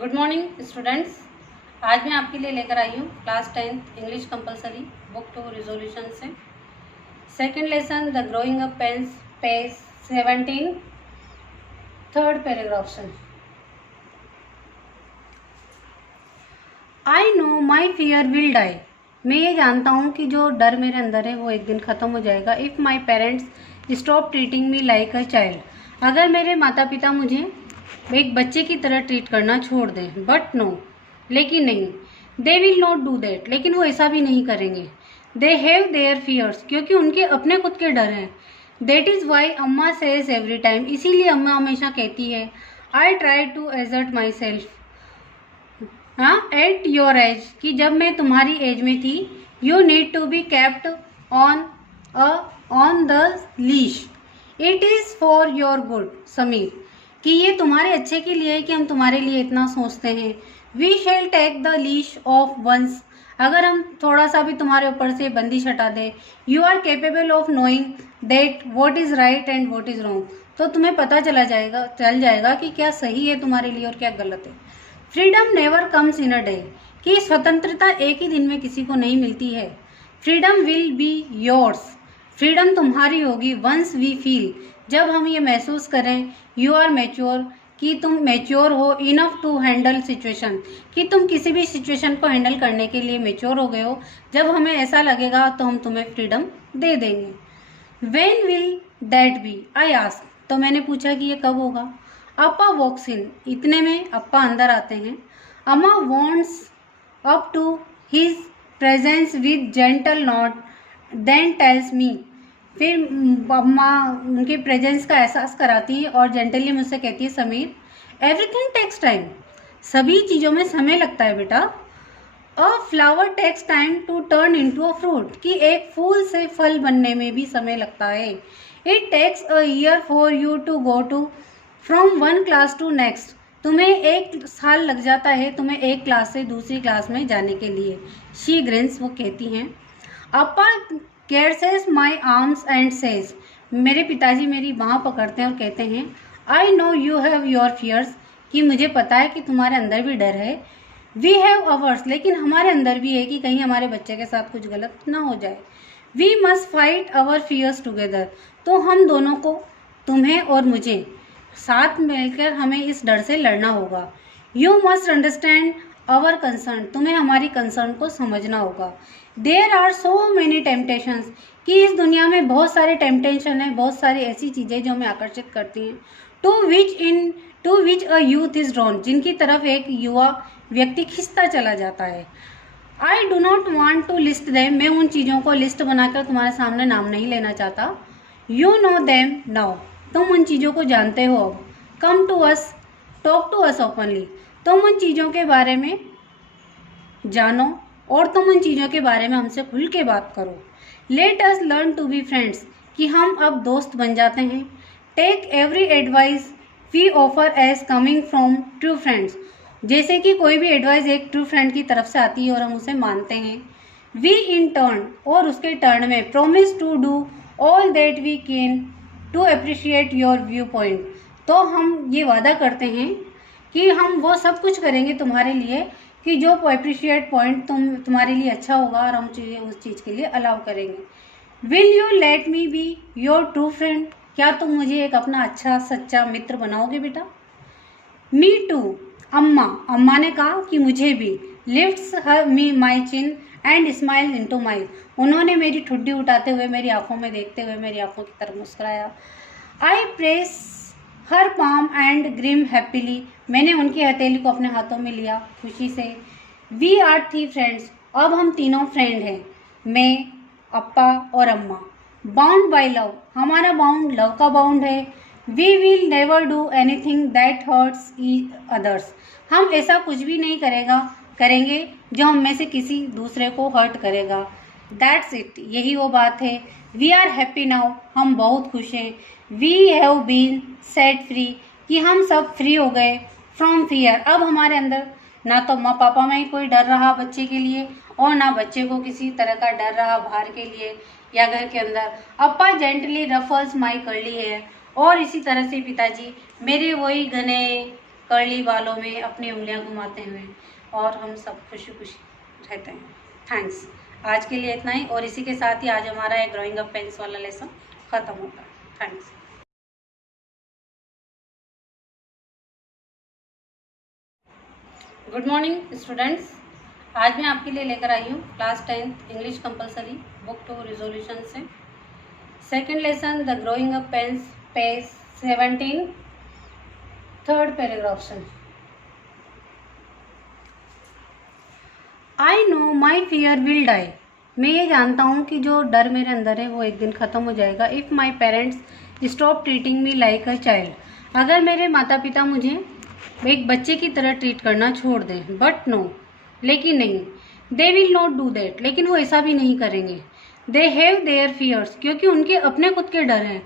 Good morning students. आज मैं आपके लिए लेकर आई हूँ class 10th English compulsory book 2 resolution से second lesson the growing up pains page 17 third paragraph से। I know my fear will die. मैं ये जानता हूँ कि जो डर मेरे अंदर है वो एक दिन ख़त्म हो जाएगा। If my parents stop treating me like a child. अगर मेरे माता पिता मुझे एक बच्चे की तरह ट्रीट करना छोड़ दें। बट नो, लेकिन नहीं। They will not do that, लेकिन वो ऐसा भी नहीं करेंगे। दे हैव देयर फियर्स, क्योंकि उनके अपने खुद के डर हैं। दैट इज़ वाई अम्मा सेज एवरी टाइम, इसीलिए अम्मा हमेशा कहती है I try to assert myself at your age, कि जब मैं तुम्हारी एज में थी, you need to be kept on the leash, it is for your good Sameer, कि ये तुम्हारे अच्छे के लिए है कि हम तुम्हारे लिए इतना सोचते हैं। We shall take the leash off once, अगर हम थोड़ा सा भी तुम्हारे ऊपर से बंदिश हटा दें। You are capable of knowing that what is right and what is wrong, तो तुम्हें पता चल जाएगा कि क्या सही है तुम्हारे लिए और क्या गलत है। Freedom never comes in a day, कि स्वतंत्रता एक ही दिन में किसी को नहीं मिलती है। Freedom will be yours, freedom तुम्हारी होगी। वंस वी फील, जब हम ये महसूस करें, यू आर मैच्योर, कि तुम मैच्योर हो इनफ टू हैंडल सिचुएशन, कि तुम किसी भी सिचुएशन को हैंडल करने के लिए मैच्योर हो गए हो। जब हमें ऐसा लगेगा तो हम तुम्हें फ्रीडम दे देंगे। When will that be, I ask, तो मैंने पूछा कि ये कब होगा। अप्पा वॉक्स इन, इतने में अप्पा अंदर आते हैं। अम्मा wants up to his presence with gentle nod, then tells me, फिर अम्मा उनके प्रेजेंस का एहसास कराती है और जेंटली मुझसे कहती है समीर एवरीथिंग टेक्स टाइम, सभी चीज़ों में समय लगता है बेटा। A flower takes time to turn into a fruit, कि एक फूल से फल बनने में भी समय लगता है। It takes a year for you to go to from one class to next, तुम्हें एक साल लग जाता है तुम्हें एक क्लास से दूसरी क्लास में जाने के लिए। शी ग्रिन्स, वो कहती हैं। अप्पा caresses my arms and says, मेरे पिताजी मेरी बाँह पकड़ते हैं और कहते हैं I know you have your fears, कि मुझे पता है कि तुम्हारे अंदर भी डर है। वी हैव अवर्स, लेकिन हमारे अंदर भी है कि कहीं हमारे बच्चे के साथ कुछ गलत ना हो जाए। We must fight our fears together, तो हम दोनों को, तुम्हें और मुझे, साथ मिलकर हमें इस डर से लड़ना होगा। You must understand our concern, तुम्हें हमारी कंसर्न को समझना होगा। There are so many temptations, कि इस दुनिया में बहुत सारे टेम्पटेशन है, बहुत सारी ऐसी चीज़ें जो हमें आकर्षित करती हैं। To which a youth is drawn, जिनकी तरफ एक युवा व्यक्ति खिंचता चला जाता है। I do not want to list them, मैं उन चीज़ों को लिस्ट बनाकर तुम्हारे सामने नाम नहीं लेना चाहता। यू नो देम नाउ, तुम उन चीज़ों को जानते हो अब। Come to us, talk to us openly, तुम उन चीज़ों के बारे में जानो और तुम उन चीज़ों के बारे में हमसे खुल के बात करो। Let us learn to be friends, कि हम अब दोस्त बन जाते हैं। Take every advice we offer as coming from true friends, जैसे कि कोई भी एडवाइस एक ट्रू फ्रेंड की तरफ से आती है और हम उसे मानते हैं। वी इन टर्न, और उसके टर्न में, promise to do all that we can to appreciate your view point, तो हम ये वादा करते हैं कि हम वो सब कुछ करेंगे तुम्हारे लिए कि जो अप्रिशिएट पॉइंट तुम्हारे लिए अच्छा होगा और हम उस चीज़ के लिए अलाउ करेंगे। Will you let me be your true friend, क्या तुम मुझे एक अपना अच्छा सच्चा मित्र बनाओगे बेटा। मी टू, अम्मा ने कहा कि मुझे भी। Lifts her me my chin and smile into माई, उन्होंने मेरी ठुड्डी उठाते हुए मेरी आंखों में देखते हुए मेरी आंखों की तरफ मुस्कुराया। I press her palm and grin happily, मैंने उनकी हथेली को अपने हाथों में लिया खुशी से। वी आर 3 फ्रेंड्स, अब हम तीनों फ्रेंड हैं, मैं, अप्पा और अम्मा। बाउंड बाय लव, हमारा बाउंड लव का बाउंड है। We will never do anything that hurts others, हम ऐसा कुछ भी नहीं करेंगे जो हम में से किसी दूसरे को हर्ट करेगा। दैट्स इट, यही वो बात है। वी आर हैप्पी नाउ, हम बहुत खुश हैं। We have been set free, कि हम सब फ्री हो गए फ्रॉम फियर, अब हमारे अंदर ना तो माँ पापा में ही कोई डर रहा बच्चे के लिए और ना बच्चे को किसी तरह का डर रहा बाहर के लिए या घर के अंदर। अप्पा जेंटली रफल्स माई कर्ली हेयर, और इसी तरह से पिताजी मेरे वही घने कर्ली बालों में अपनी उंगलियां घुमाते हुए, और हम सब खुशी खुशी रहते हैं। थैंक्स। आज के लिए इतना ही, और इसी के साथ ही आज हमारा एक ग्रोइंग अप पेन्स वाला लेसन ख़त्म होता है। थैंक्स। Good morning students. आज मैं आपके लिए लेकर आई हूँ class 10th English compulsory book 2 resolution से second lesson the growing up pains, page 17, third paragraph से। I know my fear will die. मैं ये जानता हूँ कि जो डर मेरे अंदर है वो एक दिन ख़त्म हो जाएगा। If my parents stop treating me like a child. अगर मेरे माता पिता मुझे एक बच्चे की तरह ट्रीट करना छोड़ दें। बट नो, लेकिन नहीं। They will not do that, लेकिन वो ऐसा भी नहीं करेंगे। दे हैव देयर फियर्स, क्योंकि उनके अपने खुद के डर हैं।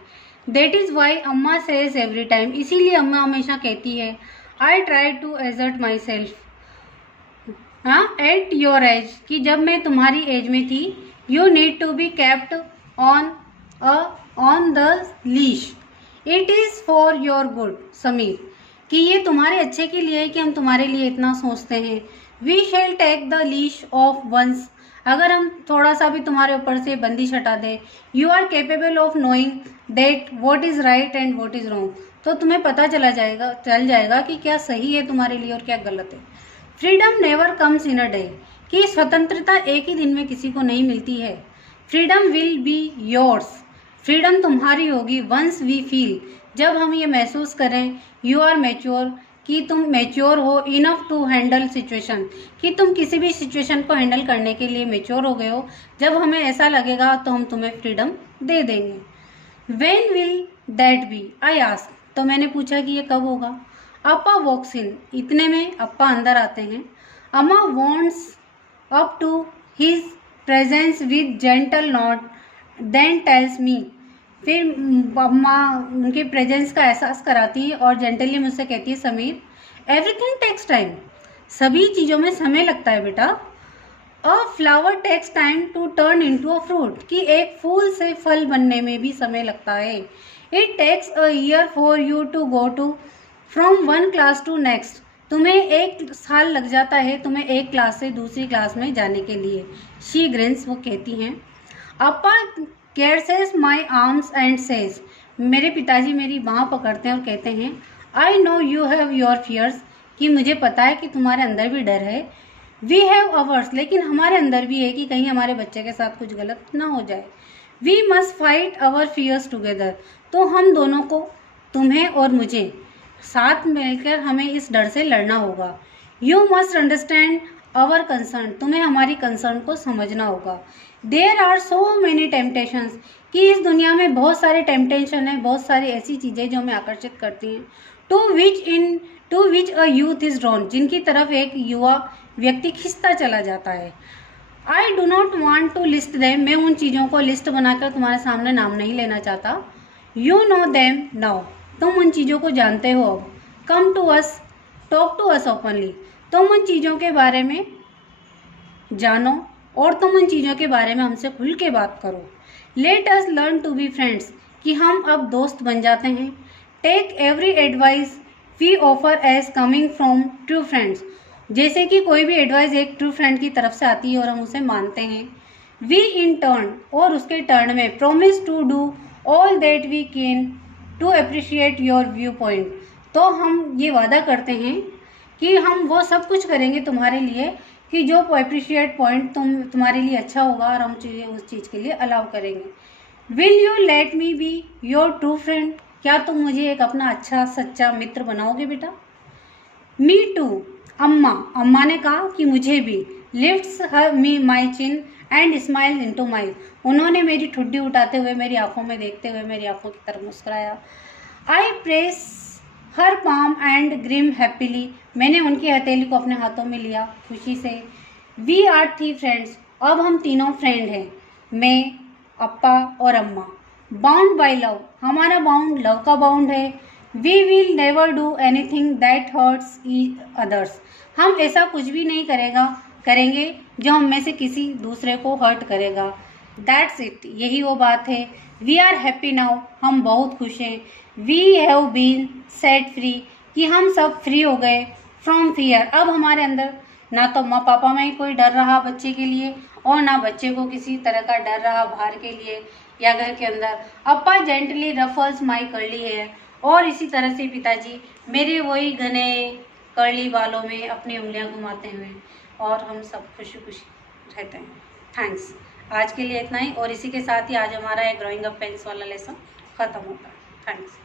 दैट इज़ वाई अम्मा सेज एवरी टाइम, इसीलिए अम्मा हमेशा कहती है I try to assert myself at your age, कि जब मैं तुम्हारी एज में थी, you need to be kept on the leash. It is for your good Sameer, कि ये तुम्हारे अच्छे के लिए है कि हम तुम्हारे लिए इतना सोचते हैं। We shall take the leash off once, अगर हम थोड़ा सा भी तुम्हारे ऊपर से बंदिश हटा दें। You are capable of knowing that what is right and what is wrong, तो तुम्हें पता चल जाएगा कि क्या सही है तुम्हारे लिए और क्या गलत है। Freedom never comes in a day, कि स्वतंत्रता एक ही दिन में किसी को नहीं मिलती है। Freedom will be yours, freedom तुम्हारी होगी। वंस वी फील, जब हम ये महसूस करें, यू आर मैच्योर, कि तुम मैच्योर हो इनफ टू हैंडल सिचुएशन, कि तुम किसी भी सिचुएशन को हैंडल करने के लिए मैच्योर हो गए हो। जब हमें ऐसा लगेगा तो हम तुम्हें फ्रीडम दे देंगे। When will that be, I ask, तो मैंने पूछा कि ये कब होगा। अप्पा वॉक्स इन, इतने में अप्पा अंदर आते हैं। अम्मा wants up to his presence with gentle nod, then tells me, फिर अम्मा उनके प्रेजेंस का एहसास कराती है और जेंटली मुझसे कहती है समीर एवरीथिंग टेक्स टाइम, सभी चीज़ों में समय लगता है बेटा। A flower takes time to turn into a fruit, कि एक फूल से फल बनने में भी समय लगता है। It takes a year for you to go to from one class to next, तुम्हें 1 साल लग जाता है तुम्हें एक क्लास से दूसरी क्लास में जाने के लिए। शी ग्रिन्स, वो कहती हैं। अप्पा caresses my arms and says, मेरे पिताजी मेरी बाँह पकड़ते हैं और कहते हैं I know you have your fears, कि मुझे पता है कि तुम्हारे अंदर भी डर है। वी हैव अवर्स, लेकिन हमारे अंदर भी है कि कहीं हमारे बच्चे के साथ कुछ गलत ना हो जाए। We must fight our fears together, तो हम दोनों को, तुम्हें और मुझे, साथ मिलकर हमें इस डर से लड़ना होगा। You must understand our concern, तुम्हें हमारी कंसर्न को समझना होगा। There are so many temptations, कि इस दुनिया में बहुत सारे टेम्पटेशन है, बहुत सारी ऐसी चीज़ें जो हमें आकर्षित करती हैं। To which a youth is drawn, जिनकी तरफ एक युवा व्यक्ति खिंचता चला जाता है। I do not want to list them, मैं उन चीज़ों को लिस्ट बनाकर तुम्हारे सामने नाम नहीं लेना चाहता। यू नो देम नाउ, तुम उन चीज़ों को जानते हो अब। Come to us, talk to us openly, तुम उन चीज़ों के बारे में जानो और तुम उन चीज़ों के बारे में हमसे खुल के बात करो। Let us learn to be friends, कि हम अब दोस्त बन जाते हैं। Take every advice we offer as coming from true friends, जैसे कि कोई भी एडवाइस एक ट्रू फ्रेंड की तरफ से आती है और हम उसे मानते हैं। वी इन टर्न, और उसके टर्न में, promise to do all that we can to appreciate your view point, तो हम ये वादा करते हैं कि हम वो सब कुछ करेंगे तुम्हारे लिए कि जो अप्रिशिएट पॉइंट तुम्हारे लिए अच्छा होगा, और हम चीज़ें उस चीज़ के लिए अलाउ करेंगे। Will you let me be your true friend, क्या तुम मुझे एक अपना अच्छा सच्चा मित्र बनाओगे बेटा। मी टू, अम्मा ने कहा कि मुझे भी। Lifts her me my chin and smile into माई, उन्होंने मेरी ठुड्डी उठाते हुए मेरी आंखों में देखते हुए मेरी आंखों की तरफ मुस्कुराया। I press her palm and grin happily, मैंने उनकी हथेली को अपने हाथों में लिया खुशी से। वी आर 3 फ्रेंड्स, अब हम तीनों फ्रेंड हैं, मैं, अप्पा और अम्मा। बाउंड बाय लव, हमारा बाउंड लव का बाउंड है। We will never do anything that hurts others, हम ऐसा कुछ भी नहीं करेंगे जो हम में से किसी दूसरे को हर्ट करेगा। दैट्स इट, यही वो बात है। वी आर हैप्पी नाउ, हम बहुत खुश हैं। We have been set free, कि हम सब फ्री हो गए फ्रॉम फियर। अब हमारे अंदर ना तो माँ पापा में कोई डर रहा बच्चे के लिए और ना बच्चे को किसी तरह का डर रहा बाहर के लिए या घर के अंदर। अप्पा जेंटली रफल्स माई कर्ली हेयर, और इसी तरह से पिताजी मेरे वही घने कर्ली बालों में अपनी उंगलियां घुमाते हुए, और हम सब खुशी खुशी रहते हैं। थैंक्स। आज के लिए इतना ही, और इसी के साथ ही आज हमारा एक ग्रोइंग अप पेन्स वाला लेसन ख़त्म होता है। थैंक्स।